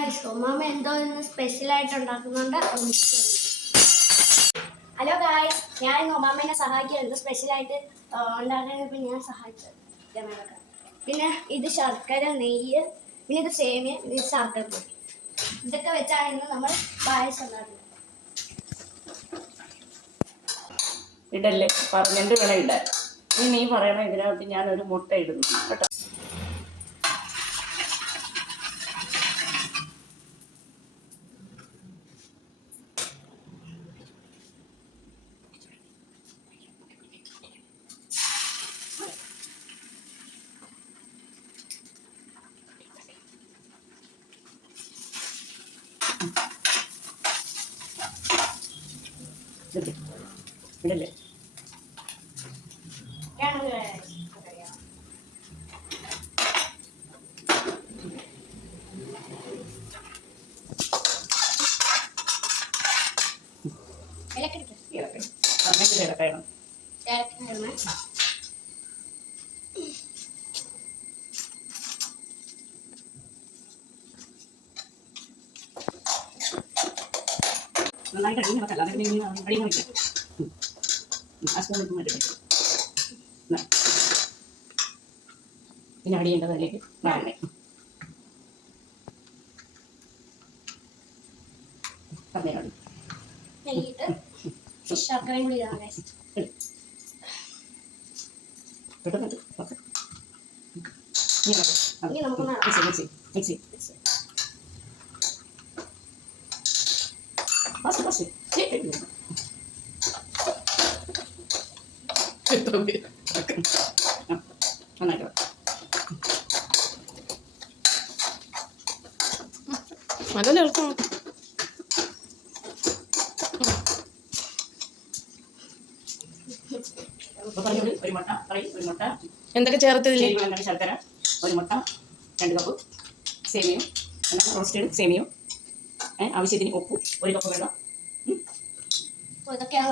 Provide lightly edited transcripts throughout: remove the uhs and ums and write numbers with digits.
Guys, ഉമ്മാമ എന്തോ ഇന്ന് സ്പെഷ്യലായിട്ട് ഉണ്ടാക്കുന്നുണ്ട്. ഹലോ ഗായ്സ്, ഞാൻ ഇന്ന് ഉമ്മാമേനെ സഹായിക്കുന്നുണ്ട്. സ്പെഷ്യലായിട്ട് ഉണ്ടാക്കാനപ്പോൾ ഞാൻ സഹായിച്ചത്. പിന്നെ ഇത് ശർക്കര, നെയ്യ്, പിന്നെ ഇത് സേമിയ, ഇത് ശർക്കര പൊടി. ഇതൊക്കെ വെച്ചാണ് ഇന്ന് നമ്മൾ പായസം ഉണ്ടാക്കുന്നത്. ഇടല്ലേ, പറഞ്ഞിട്ട് വേണം ഇടാൻ. ഇനി നീ പറയണം. ഇതിനകത്ത് ഞാനൊരു മുട്ട ഇടുന്നു കേട്ടോ. ഇടല്ലേ, ഇളക്കണം. നന്നായിട്ട് അടിയിൽ വെക്കാം. അല്ലാതെ അടിയിൽ വയ്ക്കാം. ആ സ്പൂൺ ഇട്ട് മാറ്റി പിന്നെ ആഡ് ചെയ്യേണ്ടത് അതിലേക്ക് നാരങ്ങ. പറഞ്ഞേക്കാം. നല്ല എളുപ്പം. എന്തൊക്കെ ചേർത്തതിൽ? ശർക്കര, ഒരു മുട്ട, 2 കപ്പ് സേമിയയും, റോസ്റ്റഡ് സേമിയയും, ആവശ്യത്തിന് ഉപ്പ്, 1 കപ്പ് വെള്ളം. ഇതൊക്കെയാണ്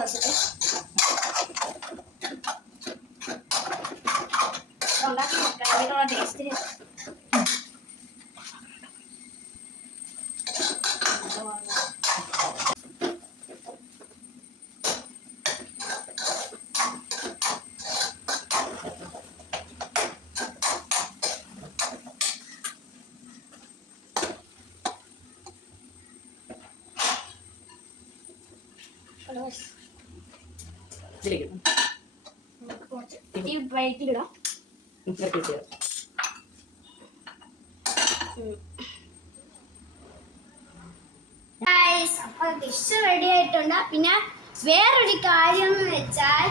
ടേസ്റ്റ്. അപ്പോൾ ഡിഷ് റെഡി ആയിട്ടുണ്ട്. പിന്നെ വേറൊരു കാര്യം എന്ന് വെച്ചാൽ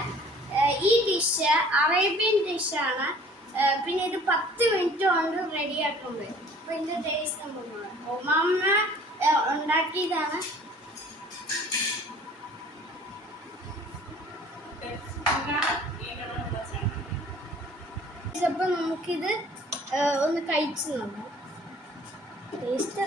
ഈ ഡിഷ് അറേബ്യൻ ഡിഷാണ്. പിന്നെ ഇത് 10 മിനിറ്റ് കൊണ്ട് റെഡിയാക്കുന്നത്. അപ്പോൾ ഇതിൻ്റെ ടേസ്റ്റ് നമുക്ക് ഉമ്മാമ്മ ഉണ്ടാക്കിയതാണ്. അപ്പോൾ നമുക്കിത് ഒന്ന് കഴിച്ചു നോക്കാം. Taste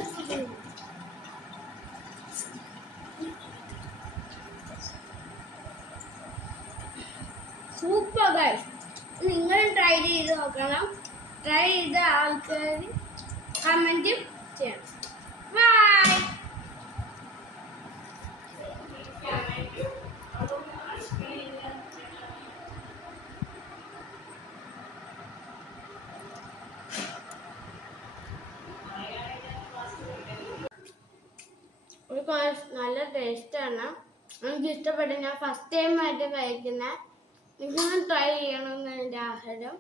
super guys. നിങ്ങളും ട്രൈ ചെയ്ത് നോക്കണം. ട്രൈ ചെയ്ത ആൾക്കാർ കമൻറ്റും ചെയ്യണം. ബൈ. നല്ല ടേസ്റ്റാണ്. എനിക്ക് ഇഷ്ടപ്പെട്ടു. ഞാൻ ഫസ്റ്റ് ടൈം ആയിട്ട് കഴിക്കുന്നത്. നിങ്ങളും ട്രൈ ചെയ്യണമെന്ന് എൻ്റെ ആഗ്രഹം.